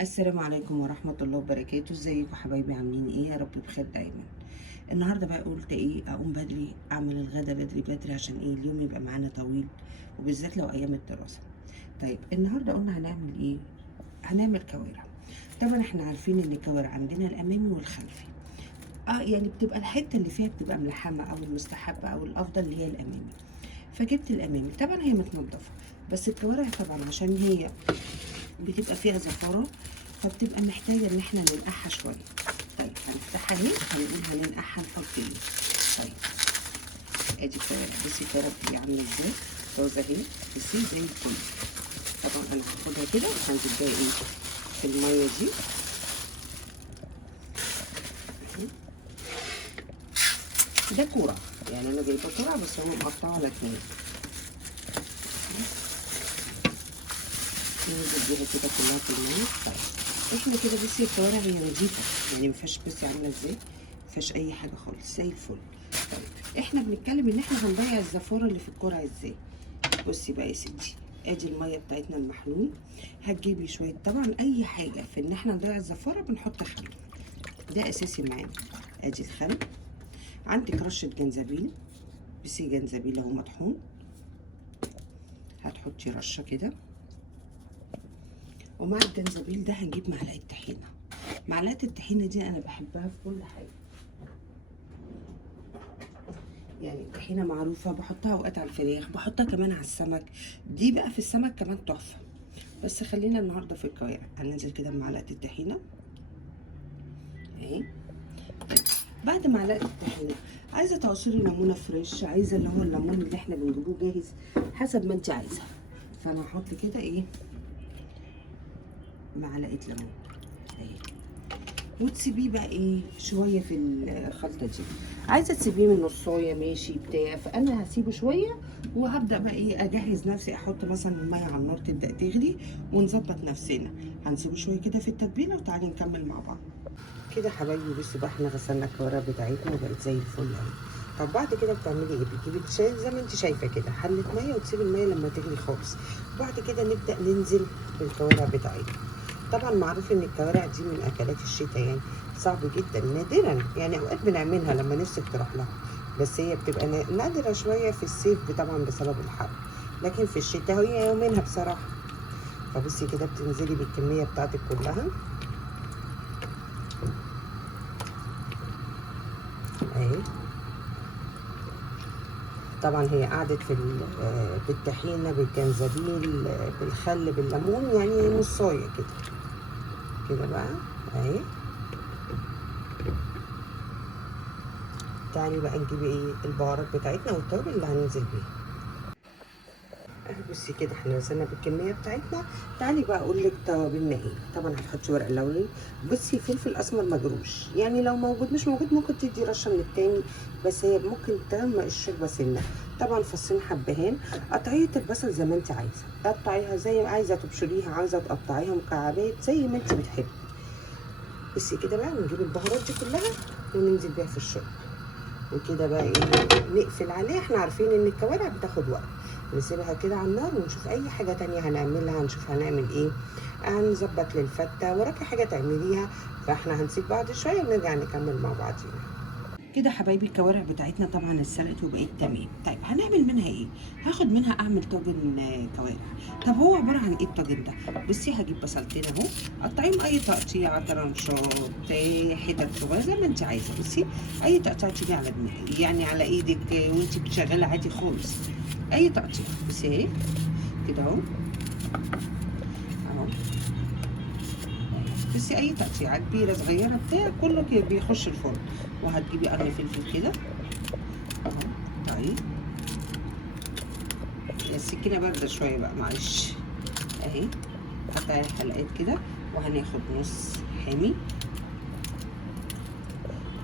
السلام عليكم ورحمة الله وبركاته. ازيكم حبايبي؟ عاملين ايه؟ يا رب بخير دايما. النهارده بقى قلت ايه، اقوم بدري اعمل الغدا بدري بدري عشان ايه اليوم يبقى معانا طويل، وبالذات لو ايام الدراسة. طيب النهارده قلنا هنعمل ايه؟ هنعمل كوارع. طبعا احنا عارفين ان الكوارع عندنا الامامي والخلفي. يعني بتبقى الحتة اللي فيها بتبقى ملحمة او المستحبة او الافضل اللي هي الامامي. فجبت الامامي، طبعا هي متنضفة، بس الكوارع طبعا عشان هي بتبقى فيها زفارة، فبتبقى محتاجة ان احنا ننقعها شوية. طيب هنفتحها ليه؟ هنقول هننقعها نحط ايه؟ طيب ادي الكوارع، بصي الكوارع بتبقى عاملة ازاي؟ طازة اهي، بصي زي الفل. طبعا انا هاخدها كده وهنزل بيها ايه؟ في المية دي. ده كورة، يعني انا جايبة كورة بس هو مقطعه على اتنين. ننزل بيها كده كلها في المية. طيب احنا كده بصي الكوارع هي نضيفة، يعني مفيهاش، بصي عاملة ازاي؟ مفيهاش اي حاجة خالص، زي الفل. طيب احنا بنتكلم ان احنا هنضيع الزفارة اللي في الكرع ازاي. بصي بقى يا ستي، ادي المية بتاعتنا المحلول. هتجيبي شوية، طبعا اي حاجة في ان احنا نضيع الزفارة بنحط خل، ده اساسي معانا. ادي الخل. عندك رشة جنزبيل، بصي جنزبيل اهو مطحون، هتحطي رشة كده. ومع الجنزبيل ده هنجيب معلقة طحينة. معلقة الطحينة دي انا بحبها في كل حاجة، يعني الطحينة معروفة، بحطها اوقات على الفراخ، بحطها كمان على السمك. دي بقى في السمك كمان تحفة. بس خلينا النهارده في الكوارع. هننزل كده بمعلقة الطحينة اهي. بعد معلقة الطحينة، عايزة تعصري ليمونة فريش، عايزة اللي هو الليمون اللي احنا بنجيبوه جاهز، حسب ما انت عايزة. فانا هحط كده ايه، معلقة ليمون اهي. وتسيبيه بقى ايه شويه في الخلطه دي. عايزه تسيبيه من نصايه ماشي بتاع، فانا هسيبه شويه. وهبدا بقى ايه اجهز نفسي، احط مثلا الميه على النار تبدا تغلي، ونظبط نفسنا. هنسيبه شويه كده في التتبيله وتعالي نكمل مع بعض. كده حبايبي بصوا بقى، احنا غسلنا الكوارع بتاعتنا وبقت زي الفل اهي. طب بعد كده بتعملي ايه؟ بتجيبي زي ما انت شايفه كده حله ميه، وتسيبي الميه لما تغلي خالص. وبعد كده نبدا ننزل بالكوارع بتاعتنا. طبعا معروف ان الكوارع دي من اكلات الشتاء، يعني صعب جدا، نادرا، يعني اوقات بنعملها لما نفسك تروح لها، بس هي بتبقى نادره شويه في الصيف طبعا بسبب الحر، لكن في الشتاء هي يومينها بصراحه. فبصي كده بتنزلي بالكميه بتاعتك كلها اهي. طبعا هي قعدت في بالطحينه بالجنزبيل بالخل بالليمون، يعني نصايه كده. كده بقى اهي. تعالي بقى نجيب ايه البهارات بتاعتنا والتوابل اللي هننزل بيها. بصي كده احنا نزلنا بالكميه بتاعتنا. تعالي بقى اقول لك توابلنا ايه. طبعا هتحطي ورق لوري، بصي فلفل اسمر مجروش، يعني لو موجود، مش موجود ممكن تدي رشه من التاني، بس هي ممكن تغمق الشوربه سنه. طبعا فصين حبهان. قطعيه البصل زي ما انت عايزه، قطعيها زي ما عايزه، تبشريها، عايزه تقطعيها مكعبات زي ما انت بتحبي. بصي كده بقى نجيب البهارات دي كلها وننزل بيها في الشوربه. وكده بقى ايه، نقفل عليها. احنا عارفين ان الكوارع بتاخد وقت، نسيبها كده على النار ونشوف اي حاجه تانية هنعملها. هنشوف هنعمل ايه، هنظبط للفته، وراكي حاجه تعمليها. فاحنا هنسيب بعض شويه ونرجع نكمل مع بعضينا. كده حبايبي الكوارع بتاعتنا طبعا اتسلقت وبقت تمام. طيب هنعمل منها ايه؟ هاخد منها اعمل طاجن كوارع. طب هو عباره عن ايه الطاجن ده؟ بصي هجيب بصلتين اهو، قطعيهم اي تقطيع، طرنشات، حتت صغيره زي ما انت عايزه. بصي اي تقطيع تيجي على دماغك، يعني على ايدك وانت بتشغلي عادي خالص، اي تقطيع. بصي اهي كده اهو اهو. بصي اي تقطيعه كبيره صغيره بتاع كله كده بيخش الفرن. وهتجيبي قرن فلفل كده اهو. طيب السكينه بارده شويه بقى معلش اهي. قطعي حلقات كده. وهناخد نص حامي.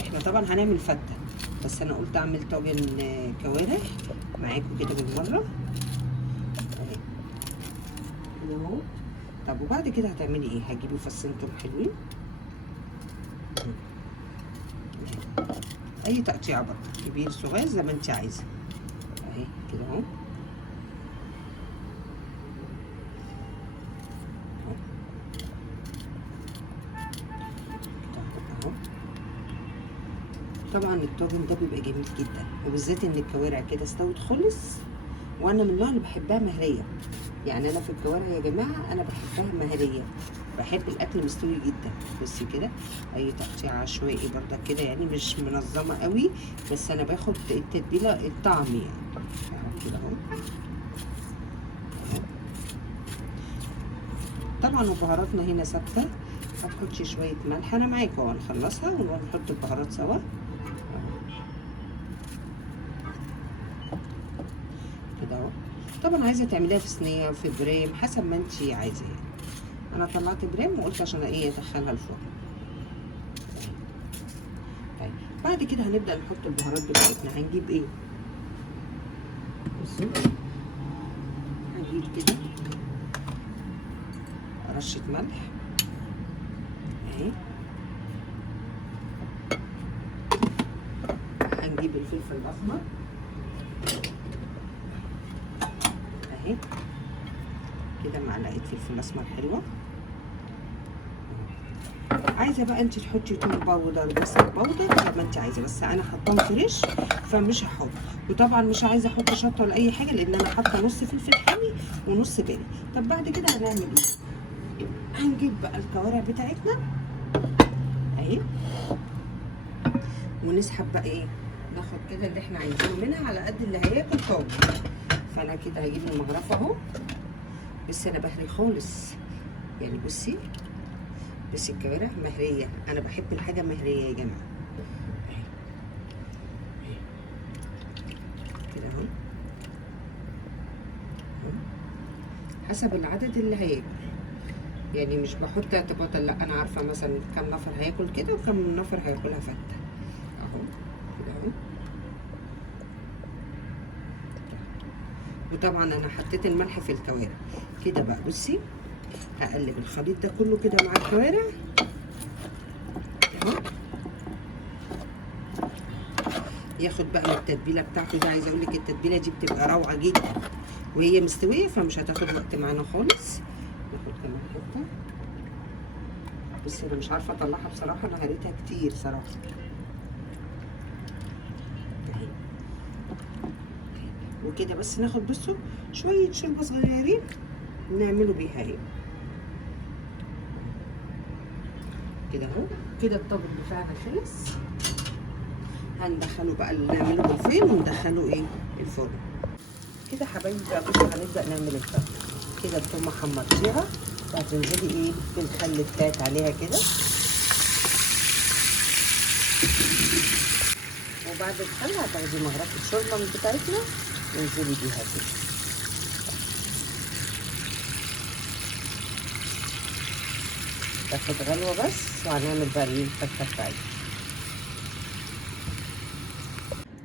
احنا طبعا هنعمل فته، بس انا قلت اعمل طاجن كوارع معاكم كده بالمره اهي كده اهو. طب وبعد كده هتعملي ايه؟ هتجيبي فصين توم حلوين، اي تقطيع برضه كبير صغير زي ما انت عايزه اهي كده اهو. طبعا الطاجن ده بيبقى جميل جدا، وبالذات ان الكوارع كده استوت خالص، وانا من النوع اللي بحبها مهريه. يعني انا في الكوارع يا جماعه انا بحبها مهريه، بحب الاكل مستوي جدا. بصي كده اي تقطيع عشوائي برضك كده، يعني مش منظمه قوي، بس انا باخد التتبيله الطعم يعني. اهو كده اهو. طبعا وبهاراتنا هنا ثابته، هتحطي شويه ملح، انا معاكم وهنخلصها ونحط البهارات سوا. كده اهو. طبعا عايزه تعمليها في صينيه في بريم حسب ما انت عايزه يعني. انا طلعت بريم وقلت عشان ايه ادخلها الفرن. طيب بعد كده هنبدا نحط البهارات بتاعتنا. هنجيب ايه؟ بصوا هنجيب كده رشه ملح اهي، هنجيب الفلفل الاسمر اهي كده، معلقه فلفل اسمر حلوه. عايزه بقى انت تحطي توم باودر بصل باودر زي ما انت عايزه، بس انا حطاهم فريش فمش هحط. وطبعا مش عايزه احط شطه ولا اي حاجه لان انا حاطه نص فلفل حامي ونص بارد. طب بعد كده هنعمل ايه؟ هنجيب بقى الكوارع بتاعتنا اهي، ونسحب بقى ايه، ناخد كده اللي احنا عايزينه منها على قد اللي هياكل طاجن. فانا كده هجيب المغرفه اهو، بس انا بهري خالص يعني. بصي الكوارع مهريه، انا بحب الحاجه مهريه يا جماعه. كده اهو حسب العدد اللي هياكل يعني، مش بحط اعتباطا، لا انا عارفه مثلا كم نفر هياكل كده وكم نفر هياكلها فته اهو كده اهو. وطبعا انا حطيت الملح في الكوارع كده بقى. بصي هقلب الخليط ده كله كده مع الكوارع اهو، ياخد بقى من التتبيله بتاعته ده. عايزه اقول لك التتبيله دي بتبقى روعه جدا وهي مستويه، فمش هتاخد وقت معانا خالص. ناخد كمان حته. بس انا مش عارفه اطلعها بصراحه، انا هريتها كتير صراحه اهي. وكده بس ناخد بصوا شويه شوربه صغيرين نعملوا بيها ايه كده اهو. كده الطبق بتاعنا خلص، هندخله بقى اللي نعمله بالفين وندخله ايه الفرن. كده حبايبي بقى بصوا هنبدا نعمل الطبق. كده التومه حمرتيها وهتنزلي ايه بالخل بتاعك عليها كده، وبعد الخل هتاخدي مغرفه الشوربه من بتاعتنا وانزلي بيها كده. تاخد غلوه بس وهنعمل بقى ايه الفته بتاعتنا.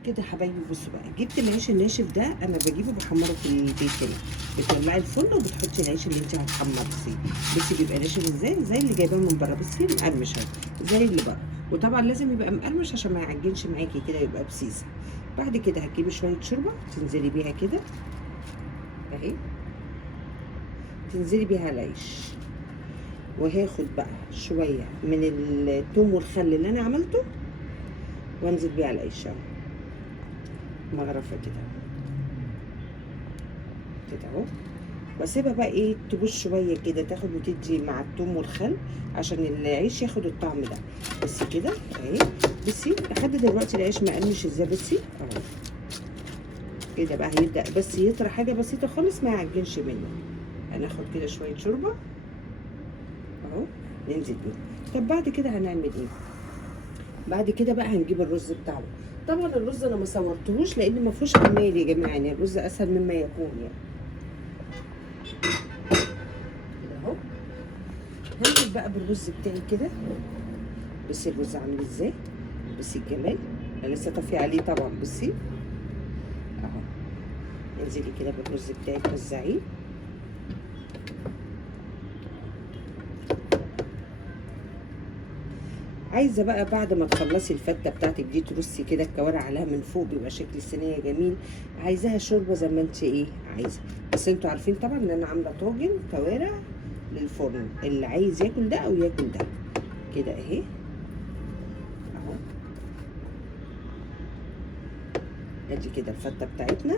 كده حبايبي بصوا بقى، جبت العيش الناشف ده انا بجيبه بحمره في البيت هنا. بتولعي الفرن وبتحطي العيش اللي انت هتحمري فيه. بصي بيبقى ناشف ازاي، زي اللي جايباه من بره. بصي مقرمش اهو زي اللي بره، وطبعا لازم يبقى مقرمش عشان ما يعجنش معاكي كده، يبقى بسيسه. بعد كده هتجيبي شويه شوربه تنزلي بيها كده اهي، تنزلي بيها العيش. وهاخد بقى شويه من الثوم والخل اللي انا عملته وانزل بيها العيش اهو، مغرفه كده اهو. واسيبها بقى ايه تبوظ شويه كده، تاخد وتدي مع الثوم والخل عشان العيش ياخد الطعم ده. بس كده اهي. بصي لحد دلوقتي العيش مقرمش ازاي. بصي اهو كده بقى هيبدا بس يطرى حاجه بسيطه خالص، ما يعجنش منه. هناخد كده شويه شوربه اهو ننزل بيه. طب بعد كده هنعمل ايه؟ بعد كده بقى هنجيب الرز بتاعنا. طبعا الرز انا ما صورتهوش لان ما فيهوش كميه يا جماعه، يعني الرز اسهل مما يكون يعني. كده اهو هنزل بقى بالرز بتاعي كده. بصي الرز عامل ازاي، بصي الجمال، انا لسه طافيه عليه طبعا. بصي اهو انزلي كده بالرز بتاعك وزعيه. عايزه بقى بعد ما تخلصي الفته بتاعتك دي ترصي كده الكوارع عليها من فوق، بيبقى شكل الصينيه جميل. عايزاها شوربه زي ما انت ايه عايزه، بس انتوا عارفين طبعا ان انا عامله طاجن كوارع للفرن، اللي عايز ياكل ده او ياكل ده كده اهي اهو. ادي كده الفته بتاعتنا.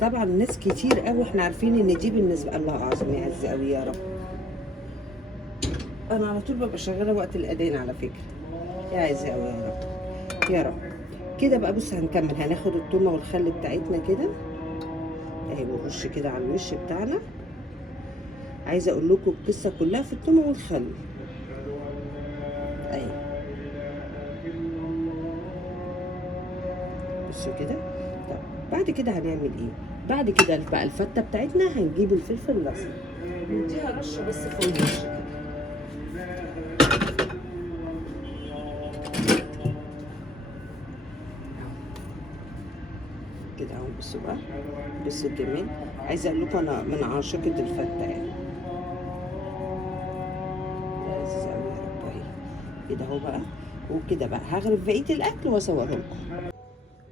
طبعا ناس كتير قوي احنا عارفين ان دي بالنسبه، الله اعظم يا عز قوي يا رب. انا على طول ببقى شغاله وقت الاذان على فكره. يا عز قوي يا رب يا رب. كده بقى بص هنكمل، هناخد التومه والخل بتاعتنا كده اهي، ونرش كده على الوش بتاعنا. عايزه اقول لكم القصه كلها في التومه والخل اهي. بصوا كده. طب بعد كده هنعمل ايه؟ بعد كده بقى الفته بتاعتنا هنجيب الفلفل الاسمر نديها رشه بس فوق الوش كده. كده اهو بصوا بقى، بصوا الجمال. عايزه اقول لكم انا من عاشقه الفته يعني. لذيذ قوي يا رب اهي. كده اهو بقى. وكده بقى هغرف بقيه الاكل واصوره لكم.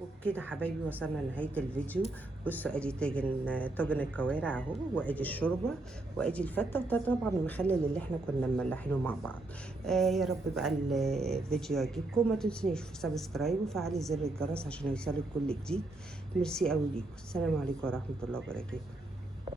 وبكده حبايبي وصلنا لنهايه الفيديو. بصوا ادي طاجن الكوارع اهو، وادي الشوربه، وادي الفته، وده طبعا المخلل اللي احنا كنا مملحينه مع بعض. يا رب بقى الفيديو يعجبكم. ما تنسونيش في سبسكرايب وفعلي زر الجرس عشان يوصلك كل جديد. ميرسي قوي ليكم. السلام عليكم ورحمه الله وبركاته.